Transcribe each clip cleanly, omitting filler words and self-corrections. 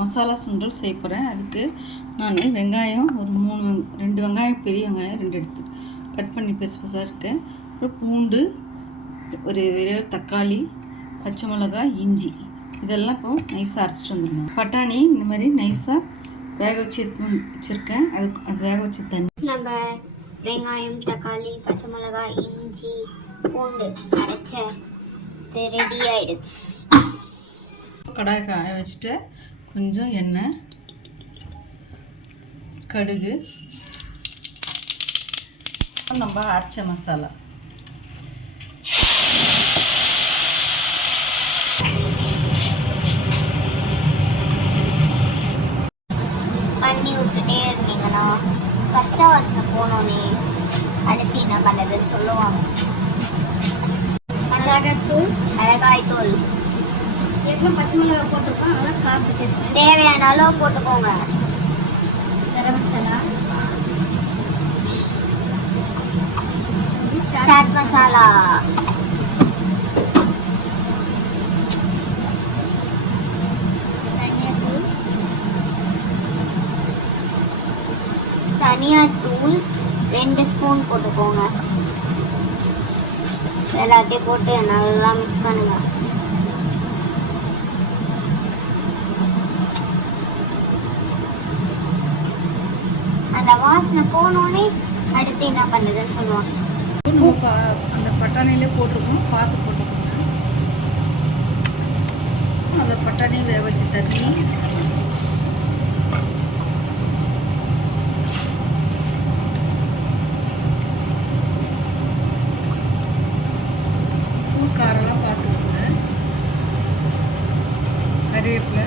மசாலா சுண்டல் செய்ய போகிறேன். அதுக்கு நான் வெங்காயம் ஒரு 2 வெங்காயம், பெரிய வெங்காயம் 2 எடுத்து கட் பண்ணி பெருசு பெருசாக இருக்கேன். அப்புறம் பூண்டு, ஒரு தக்காளி, பச்சை மிளகாய், இஞ்சி இதெல்லாம் இப்போ நைஸாக அரைச்சிட்டு வந்துடணும். பட்டாணி இந்த மாதிரி நைஸாக வேக வச்சுருக்கேன். அது வேக வச்சு தண்ணி நம்ம வெங்காயம், தக்காளி, பச்சை மிளகாய், இஞ்சி, பூண்டு அரைச்ச ரெடி ஆயிடுச்சு. கடாய் காய வச்சுட்டு கொஞ்சம் எண்ணெய், கடுகு, நம்ம அரைச்ச மசாலா, பண்ணி விட்டுட்டே இருந்தீங்கன்னா பச்சை வாசனை போனோன்னே அடுத்து என்ன பண்ணுறதுன்னு சொல்லுவாங்க. மிளகாய்த்தூள், மிளகாய்த்தூள் எவ்வளோ பச்சை மிளகாய் போட்டுருக்கோம், நல்லா காப்பிட்டு தேவையான அளவு போட்டுக்கோங்க. கரம் மசாலா, சாட் மசாலா, தனியாத்தூள் 2 ஸ்பூன் போட்டுக்கோங்க. எல்லாத்தையும் போட்டு நல்லா மிக்ஸ் பண்ணுங்க. அந்த வாசனை போனோடனே அடுத்து என்ன பண்ணுதுன்னு சொல்லுவாங்க. அந்த பட்டாணியிலே போட்டிருக்கோம், பார்த்து போட்டுக்கோங்க. அந்த பட்டாணி வேக வச்சு தண்ணி, காரெல்லாம் பார்த்துக்கோங்க. கறிவேப்பிலை,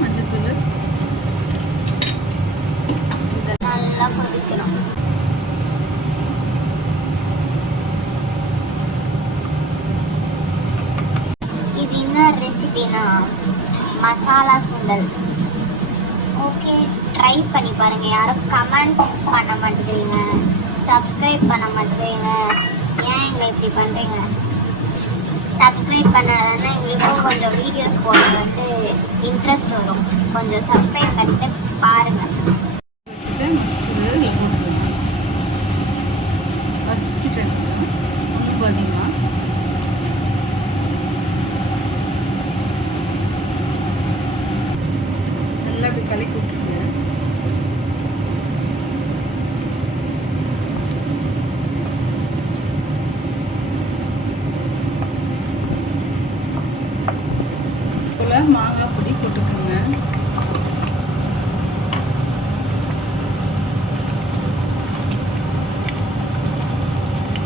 மஞ்சத்தூள் நல்லா கொதிக்கணும். இது என்ன ரெசிபினா மசாலா சுண்டல். ஓகே, ட்ரை பண்ணி பாருங்க. யாரும் கமெண்ட் பண்ண மாட்டேங்கிறீங்க, சப்ஸ்கிரைப் பண்ண மாட்டேங்கிறீங்க. ஏன் எங்களை இப்படி பண்ணுறீங்க? சப்ஸ்கிரைப் பண்ணாதானே எங்களுக்கும் கொஞ்சம் வீடியோஸ் போடுறது இன்ட்ரெஸ்ட் வரும். கொஞ்சம் சப்ஸ்கிரைப் பண்ணிட்டு பாருங்கள். வச்சுட்டு மசில் வசிச்சுட்டு ரொம்ப அதிகமாக நல்லா அப்படி கலக்கி விட்டுருங்க. மாங்காய் பொடி போட்டுக்கோங்க.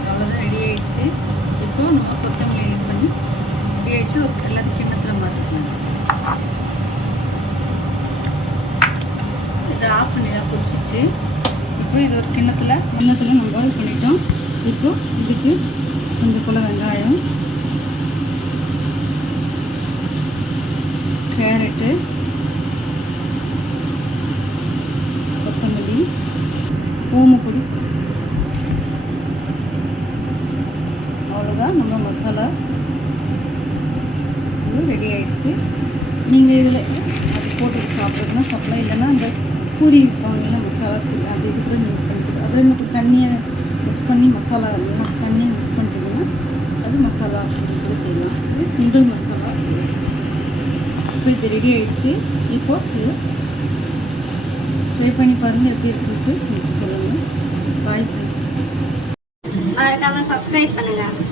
அவ்வளோதான், ரெடி ஆயிடுச்சு. இப்போ நம்ம கொத்தமல்லி இது பண்ணி ரெடி ஆயிடுச்சு. ஒரு எல்லாத்தையும் கிண்ணத்தில் மாற்றிக்கணும். இதை ஆஃப் பண்ணிடலாம், கொதிச்சிச்சு. இப்போ இது ஒரு கிண்ணத்தில் நம்ம இது பண்ணிட்டோம். இப்போ இதுக்கு கொஞ்சம் போல் வெங்காயம், கேரட்டு, கொத்தமல்லி, ஓமப்பொடி, அவ்வளோதான் நம்ம மசாலா இது ரெடி ஆயிடுச்சு. நீங்கள் இதில் அது போட்டு சாப்பிட்றதுனா சாப்பிடலாம், இல்லைன்னா அந்த பூரி விற்பாங்கல்ல மசாலா பூரி, அது இது கூட நீங்கள் பண்ணிக்கலாம். அதில் மட்டும் தண்ணியை மிக்ஸ் பண்ணி மசாலா எல்லாம் தண்ணியை மிக்ஸ் பண்ணிட்டீங்கன்னா அது மசாலா கூட செய்யலாம். இது சுண்டல் மசாலா. இப்போ இது ரெடி ஆயிடுச்சு. இப்போ இது ட்ரை பண்ணி பாருங்கள், எப்படி இருக்குன்ட்டு எனக்கு சொல்லுங்கள். Bye friends. மறக்காமல் சப்ஸ்கிரைப் பண்ணுங்கள்.